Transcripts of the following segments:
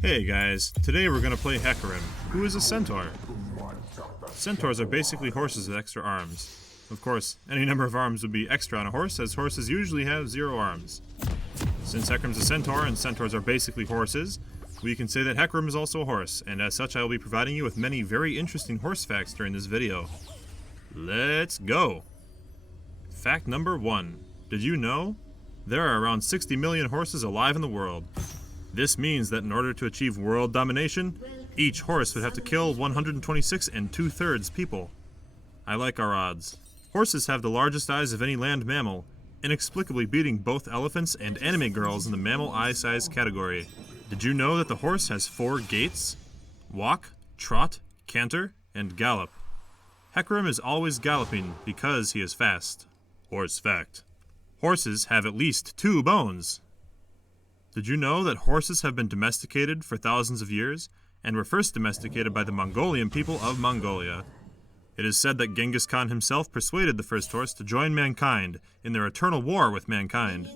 Hey guys, today we're gonna play Hecarim, who is a centaur. Centaurs are basically horses with extra arms. Of course, any number of arms would be extra on a horse, as horses usually have 0 arms. Since Hecarim's a centaur and centaurs are basically horses, we can say that Hecarim is also a horse, and as such I will be providing you with many very interesting horse facts during this video. Let's go! Fact number 1. Did you know? There are around 60 million horses alive in the world. This means that in order to achieve world domination, each horse would have to kill 126 2/3 people. I like our odds. Horses have the largest eyes of any land mammal, inexplicably beating both elephants and anime girls in the mammal eye size category. Did you know that the horse has 4 gaits? Walk, trot, canter, and gallop. Hecarim is always galloping because he is fast. Horse fact. Horses have at least 2 bones. Did you know that horses have been domesticated for thousands of years, and were first domesticated by the Mongolian people of Mongolia? It is said that Genghis Khan himself persuaded the first horse to join mankind in their eternal war with mankind.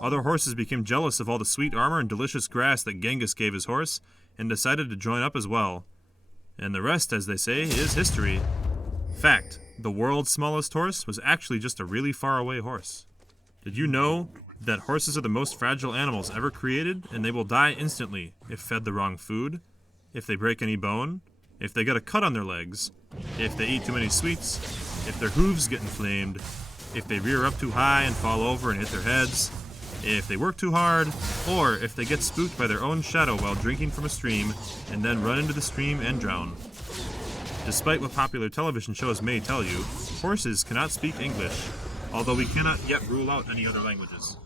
Other horses became jealous of all the sweet armor and delicious grass that Genghis gave his horse, and decided to join up as well. And the rest, as they say, is history. Fact: the world's smallest horse was actually just a really far away horse. Did you know that horses are the most fragile animals ever created, and they will die instantly if fed the wrong food, if they break any bone, if they get a cut on their legs, if they eat too many sweets, if their hooves get inflamed, if they rear up too high and fall over and hit their heads, if they work too hard, or if they get spooked by their own shadow while drinking from a stream and then run into the stream and drown. Despite what popular television shows may tell you, horses cannot speak English, although we cannot yet rule out any other languages.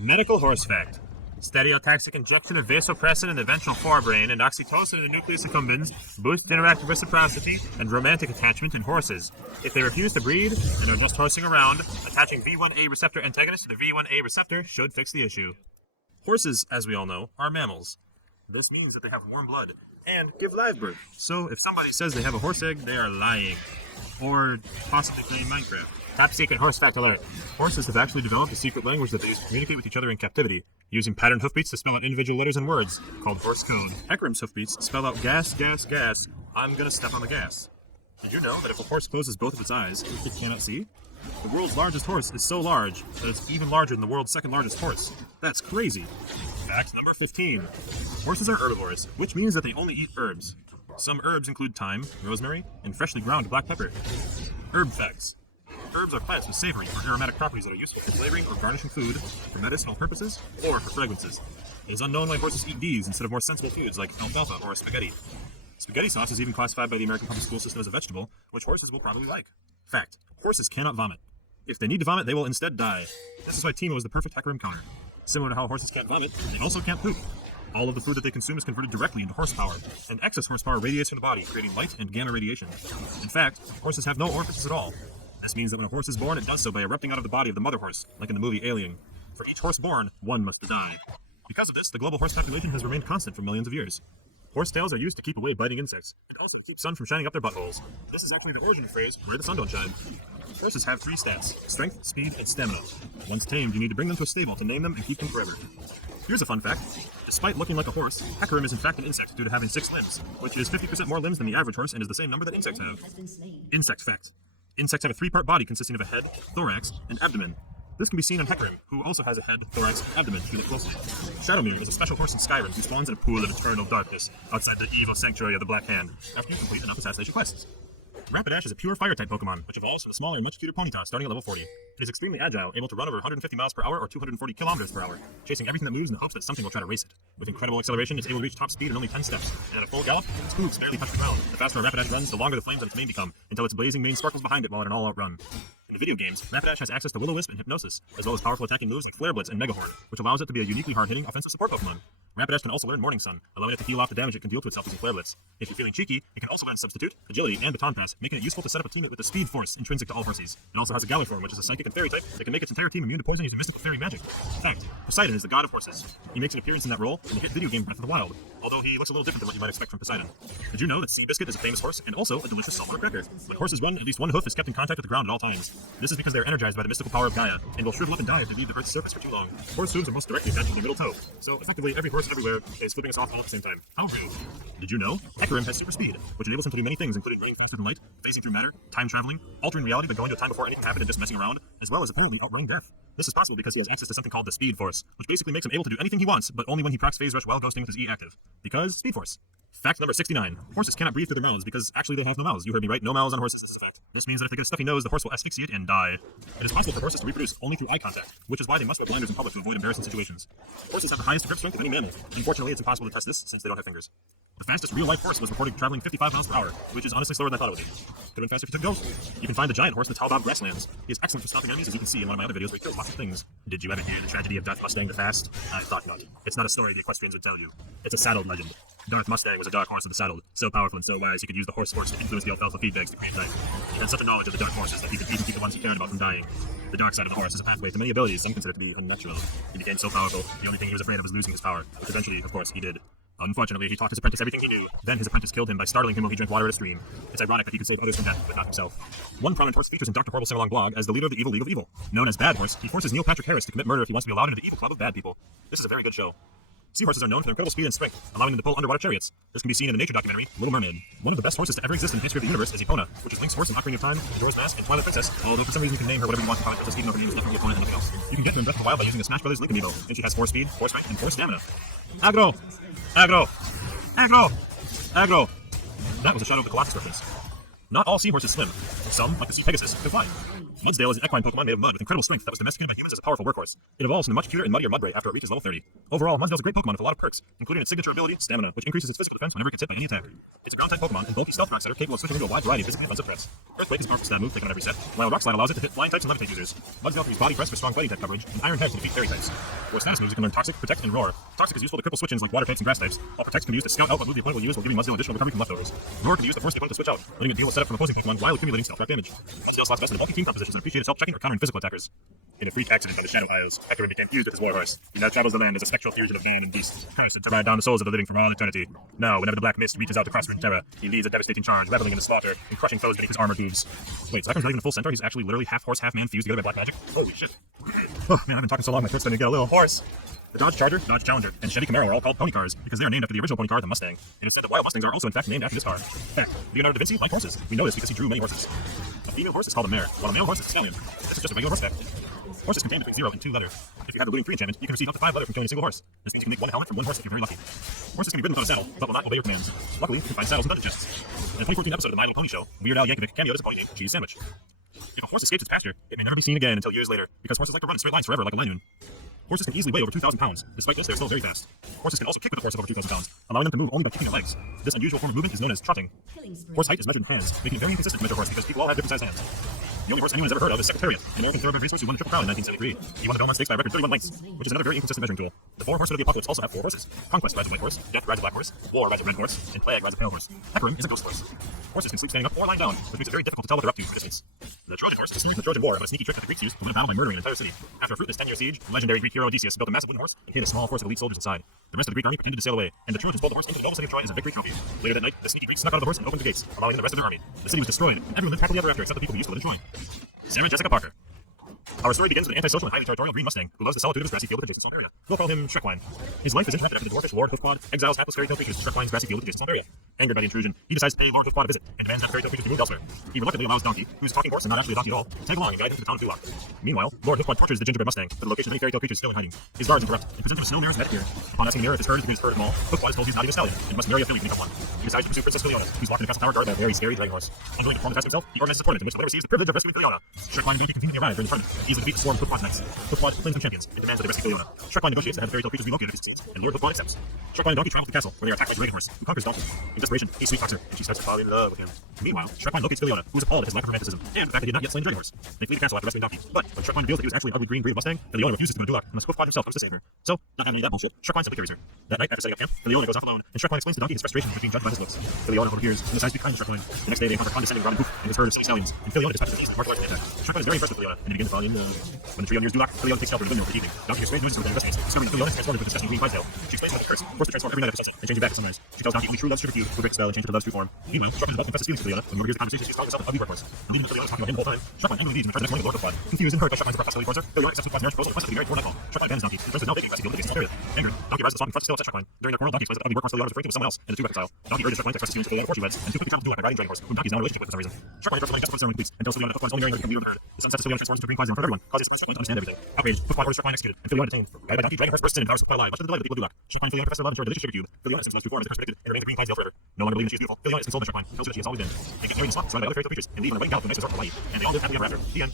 Medical horse fact. Stereotaxic injection of vasopressin in the ventral forebrain and oxytocin in the nucleus accumbens boost interactive reciprocity and romantic attachment in horses. If they refuse to breed and are just horsing around, attaching V1A receptor antagonist to the V1A receptor should fix the issue. Horses, as we all know, are mammals. This means that they have warm blood and give live birth. So if somebody says they have a horse egg, they are lying. Or possibly playing Minecraft. Top secret horse fact alert. Horses have actually developed a secret language that they use to communicate with each other in captivity, using patterned hoofbeats to spell out individual letters and words, called horse code. Hecarim's hoofbeats spell out gas, gas, gas, I'm gonna step on the gas. Did you know that if a horse closes both of its eyes, it cannot see? The world's largest horse is so large that it's even larger than the world's second largest horse. That's crazy. Fact number 15. Horses are herbivores, which means that they only eat herbs. Some herbs include thyme, rosemary, and freshly ground black pepper. Herb facts. Herbs are plants with savory or aromatic properties that are useful for flavoring or garnishing food, for medicinal purposes, or for fragrances. It is unknown why horses eat these instead of more sensible foods like alfalfa or spaghetti. Spaghetti sauce is even classified by the American public school system as a vegetable, which horses will probably like. Fact: horses cannot vomit. If they need to vomit, they will instead die. This is why Timo is the perfect Hecarim counter. Similar to how horses can't vomit, they also can't poop. All of the food that they consume is converted directly into horsepower, and excess horsepower radiates from the body, creating light and gamma radiation. In fact, horses have no orifices at all. This means that when a horse is born, it does so by erupting out of the body of the mother horse, like in the movie Alien. For each horse born, one must die. Because of this, the global horse population has remained constant for millions of years. Horse tails are used to keep away biting insects, and also keep sun from shining up their buttholes. This is actually the origin of the phrase, where the sun don't shine. Horses have 3 stats: strength, speed, and stamina. Once tamed, you need to bring them to a stable to name them and keep them forever. Here's a fun fact. Despite looking like a horse, Hecarim is in fact an insect due to having 6 limbs, which is 50% more limbs than the average horse and is the same number that insects have. Insect fact. Insects have a 3-part body consisting of a head, thorax, and abdomen. This can be seen on Hecarim, who also has a head, thorax, and abdomen if you look closely. Shadowmoon is a special horse in Skyrim who spawns in a pool of eternal darkness outside the evil sanctuary of the Black Hand after you complete enough assassination quests. Rapidash is a pure fire-type Pokemon, which evolves from a smaller and much cuter Ponyta starting at level 40. It is extremely agile, able to run over 150 miles per hour or 240 kilometers per hour, chasing everything that moves in the hopes that something will try to race it. With incredible acceleration, it's able to reach top speed in only 10 steps, and at a full gallop, its hooves barely touch the ground. The faster a Rapidash runs, the longer the flames on its mane become, until its blazing mane sparkles behind it while at an all-out run. In the video games, Rapidash has access to Will-O-Wisp and Hypnosis, as well as powerful attacking moves like Flare Blitz and Mega Horn, which allows it to be a uniquely hard-hitting offensive support Pokemon. Rapidash can also learn Morning Sun, allowing it to heal off the damage it can deal to itself using Flare Blitz. If you're feeling cheeky, it can also learn Substitute, Agility, and Baton Pass, making it useful to set up a team with the Speed Force intrinsic to all horses. It also has a Galliform, which is a Psychic and Fairy type that can make its entire team immune to poison using mystical fairy magic. Fact: Poseidon is the god of horses. He makes an appearance in that role in the hit video game Breath of the Wild. although he looks a little different than what you might expect from Poseidon. Did you know that Seabiscuit is a famous horse and also a delicious saltwater cracker? When horses run, at least one hoof is kept in contact with the ground at all times. This is because they are energized by the mystical power of Gaia, and will shrivel up and die if they leave the Earth's surface for too long. Horse hooves are most directly attached to their middle toe, so effectively every horse everywhere is flipping us off all at the same time. How rude. Did you know Hecarim has super speed, which enables him to do many things, including running faster than light, phasing through matter, time traveling, altering reality by going to a time before anything happened and just messing around, as well as apparently outrunning death. This is possible because he has access to something called the Speed Force, which basically makes him able to do anything he wants, but only when he procs phase rush while ghosting with his E active. Because Speed Force. Fact number 69. Horses cannot breathe through their mouths because actually they have no mouths. You heard me right, no mouths on horses. This is a fact. This means that if they get a stuffy nose, the horse will asphyxiate and die. It is possible for horses to reproduce only through eye contact, which is why they must wear blinders in public to avoid embarrassing situations. Horses have the highest grip strength of any mammal. Unfortunately, it's impossible to test this since they don't have fingers. The fastest real-life horse was reported traveling 55 miles per hour, which is honestly slower than I thought it would be. Could have been faster if you took ghosts. You can find the giant horse in the Talbot grasslands. He is excellent for stopping enemies, as you can see in one of my other videos where he kills lots of things. Did you ever hear the tragedy of Darth Mustang the Fast? I thought not. It's not a story the equestrians would tell you. It's a saddled legend. Darth Mustang was a dark horse of the saddled, so powerful and so wise he could use the horse force to influence the alfalfa feed bags to create life. He had such a knowledge of the dark horses that he could even keep the ones he cared about from dying. The dark side of the horse is a pathway to many abilities some consider to be unnatural. He became so powerful, the only thing he was afraid of was losing his power, which eventually, of course, he did. Unfortunately, he taught his apprentice everything he knew. Then his apprentice killed him by startling him while he drank water at a stream. It's ironic that he could save others from death, but not himself. One prominent horse features in Dr. Horrible's sing-along blog as the leader of the Evil League of Evil. Known as Bad Horse, he forces Neil Patrick Harris to commit murder if he wants to be allowed into the evil club of bad people. This is a very good show. Seahorses are known for their incredible speed and strength, allowing them to pull underwater chariots. This can be seen in the nature documentary, Little Mermaid. One of the best horses to ever exist in the history of the universe is Epona, which is Link's horse in Ocarina of Time, Majora's Mask, and Twilight Princess, although for some reason you can name her whatever you want to call it, because even though her name is definitely Epona and nothing else. You can get her in Breath of the Wild by using the Smash Brothers Link amiibo, and she has 4 speed, 4 strength, and 4 stamina. Aggro! Aggro! Aggro! Aggro! That was a Shadow of the Colossus reference. Not all seahorses swim. Some, like the sea Pegasus, can fly. Mudsdale is an equine Pokemon made of mud with incredible strength that was domesticated by humans as a powerful workhorse. It evolves into much cuter and muddier Mudbray after it reaches level 30. Overall, Mudsdale is a great Pokemon with a lot of perks, including its signature ability, Stamina, which increases its physical defense whenever it gets hit by any attack. It's a ground-type Pokemon and bulky stealth rock setter capable of switching into a wide variety of physically offensive threats. Earthquake is a powerful stab move taken on every set, while Rock Slide allows it to hit flying types and levitate users. Mudsdale can use Body Press for strong fighting type coverage, and Iron Head to defeat fairy types. For status moves, you can learn Toxic, Protect, and Roar. Toxic is useful to cripple switch-ins like water types and grass types, while Protect can be used to scout out what move the opponent will use while giving Mudsdale additional recovery from leftovers. Roar can be used to force the opponent to switch out, letting it deal with setup from opposing Pokemon while accumulating stealth trap damage. Mudsdale slots best in multi-team compositions and appreciates help checking or countering physical attackers. In a freak accident on the Shadow Isles, Hecarim became fused with his warhorse. He now travels the land as a spectral fusion of man and beast, cursed to ride down the souls of the living for all eternity. Now, whenever the black mist reaches out to cross Runeterra, he leads a devastating charge, reveling in the slaughter and crushing foes beneath his armored hooves. Wait, so Hecarim's not even a full centaur? He's actually literally half horse, half man fused together by black magic? Holy shit. Oh man, I've been talking so long, my throat's starting to get a little hoarse. The Dodge Charger, Dodge Challenger, and Chevy Camaro are all called pony cars because they are named after the original pony car, the Mustang. And it's said that wild Mustangs are also in fact named after this car. Fact, Leonardo da Vinci liked horses. We know this because he drew many horses. A female horse is called a mare, while a male horse is a stallion. This is just a regular horse fact. Horses contain between 0 and 2 leather. If you have the looting 3 enchantment, you can receive up to 5 leather from killing a single horse. This means you can make 1 helmet from 1 horse if you're very lucky. Horses can be ridden without a saddle, but will not obey your commands. Luckily, you can find saddles in dungeon chests. In a 2014 episode of The My Little Pony Show, Weird Al Yankovic cameoed as a pony named Cheese Sandwich. If a horse escapes its pasture, it may never be seen again until years later, because horses like to run in straight lines forever like a line. Horses can easily weigh over 2,000 pounds. Despite this, they're still very fast. Horses can also kick with a force of over 2,000 pounds, allowing them to move only by kicking their legs. This unusual form of movement is known as trotting. Horse height is measured in hands, making it very inconsistent to measure horse because people all have different sized hands. The only horse anyone has ever heard of is Secretariat, an American thoroughbred racehorse who won the Triple Crown in 1973. He won the Belmont Stakes by a record 31 lengths, which is another very inconsistent measuring tool. The 4 horsemen of the apocalypse also have 4 horses. Conquest rides a white horse, Death rides a black horse, War rides a red horse, and Plague rides a pale horse. Hecarim is a ghost horse. Horses can sleep standing up or lying down, which makes it very difficult to tell what they're up to from distance. The Trojan horse is similar to the Trojan War, but a sneaky trick that the Greeks used to win a battle by murdering an entire city. After a fruitless 10-year siege, the legendary Greek hero Odysseus built a massive wooden horse and hid a small force of elite soldiers inside. The rest of the Greek army pretended to sail away, and the Trojans pulled the horse into the noble city of Troy as a victory trophy. Later that night, the sneaky Greeks snuck out of the horse and opened the gates, allowing in the rest of their army. The city was destroyed, and everyone lived happily ever after except the people who used to live in Troy. Sarah Jessica Parker. Our story begins with an antisocial and highly territorial green Mustang who loves the solitude of his grassy field with adjacent swamp area. We'll call him Shrekwine. His life is interrupted after the dwarfish Lord Hoofquad exiles hapless fairy tale creatures to Shrekwine's grassy field with adjacent swamp area. Angered by the intrusion, he decides to pay Lord Hoofquad a visit and demands that fairy tale creatures be moved elsewhere. He reluctantly allows Donkey, who's a talking horse and not actually a donkey at all, to tag along and guide him to the town of Duloc. Meanwhile, Lord Hoofquad tortures the gingerbread Mustang to the location of many fairy tale creatures still in hiding. His guards interrupt and present him a snow mare's magic mirror. Upon asking the mirror if his herd is the greatest herd of them all, Hoofquad is told he's not even a stallion and must marry a filly to become one. He decides to pursue Princess Filiona, who's locked in a castle tower guarded by a very scary dragon horse. Unwilling to perform the task himself, he organizes a tournament in which the winner receives the privilege of rescuing Filiona. Shrekwine and Donkey conveniently arrive during the tournament. He is the defeat swarm of Hoofquad's knights. Hoofquad claims them champions and demands that they rescue Filiona. Shrekwine negotiates to have the fairy tale creatures be located if he succeeds, and Lord Hoofquad accepts. Shrekwine and Donkey travel to the castle, where they are attacked by Dragon Horse, who conquers Donkey. In just desperation, he sweet talks her, and she starts to fall in love with him. Meanwhile, Shrek locates Filiona, who is appalled at his lack of romanticism, and the fact that he had not yet slain the Dragon Horse. They flee the castle after rescuing Donkey, but when Shrek reveals that he was actually an ugly green breed Mustang, Filiona refuses to go to Dulac, unless Quickflot himself comes to save her. So, not having any of that bullshit, Shrek simply carries her. That night, after setting up camp, Filiona goes off alone, and Shrek explains to Donkey his frustration with being judged by his looks. Filiona overhears and decides to be kind to Shrek. The next day, they encounter condescending Robin Hood and his herd of 6 stallions, and Filiona dispatches the beast, martial arts attack. Shrek is very impressed with Filiona, and they begin to fall in love. When the trio nears Dulac, Filiona takes shelter in the windmill for the evening. Donkey hears strange noises within investigates, discovering that Filiona is transformed into a disgusting green Clydesdale. She explains about the curse, forced to transform every night after sunset, and change it back at sunrise. She tells Donkey only true love sugar cube will break the spell and change it to love's true form. Meanwhile, Shrek is about to confess his feelings to Filiona. When Morgan hears the conversation, she calls herself an ugly workhorse. And leading to Filiona talking about him the whole time, Shrek angrily leaves and returns the next morning to the Quad. Confused and hurt by Shrek's abrupt hostility towards her, Filiona accepts Quad's marriage proposal and requests to be married before nightfall. Shrek abandons Donkey and turns to no big investigating the case area. Angered, Donkey rises to the spot and confronts still upset Shrek. During their quarrel, Donkey explains that the ugly workhorse Filiona was referring to was someone else, and the two reconcile. Donkey urges Shrek to express his feelings to Filiona before she weds, and the two quickly travel to Dulac by riding Dragon Horse, whom Donkey is now in a relationship with for some reason. Shrek interrupts the just before the ceremony completes and tells Filiona that Quad's only marrying her to become leader of the herd. This unsettles Filiona transforms into green Clydesdale in front of everyone, causes Shrek to understand everything. Outraged, Quad orders Shrek executed, and Filiona detained. Guided by Donkey, Dragon Horse bursts in and devours Quad alive, much to the delight of the people of Dulac. Shrek and Filiona profess their love and share a delicious sugar cube. Filiona assumes love's true form as the curse predicted, and remains a green Clydesdale forever. No longer believing she is beautiful, Filiona is consoled by Shrek, tells her that she has always been. They get married in swap, surrounded by other fairy tale creatures, and leave on a wedding gallop to the nice resort of Hawaii. And they all live happily ever after. The end.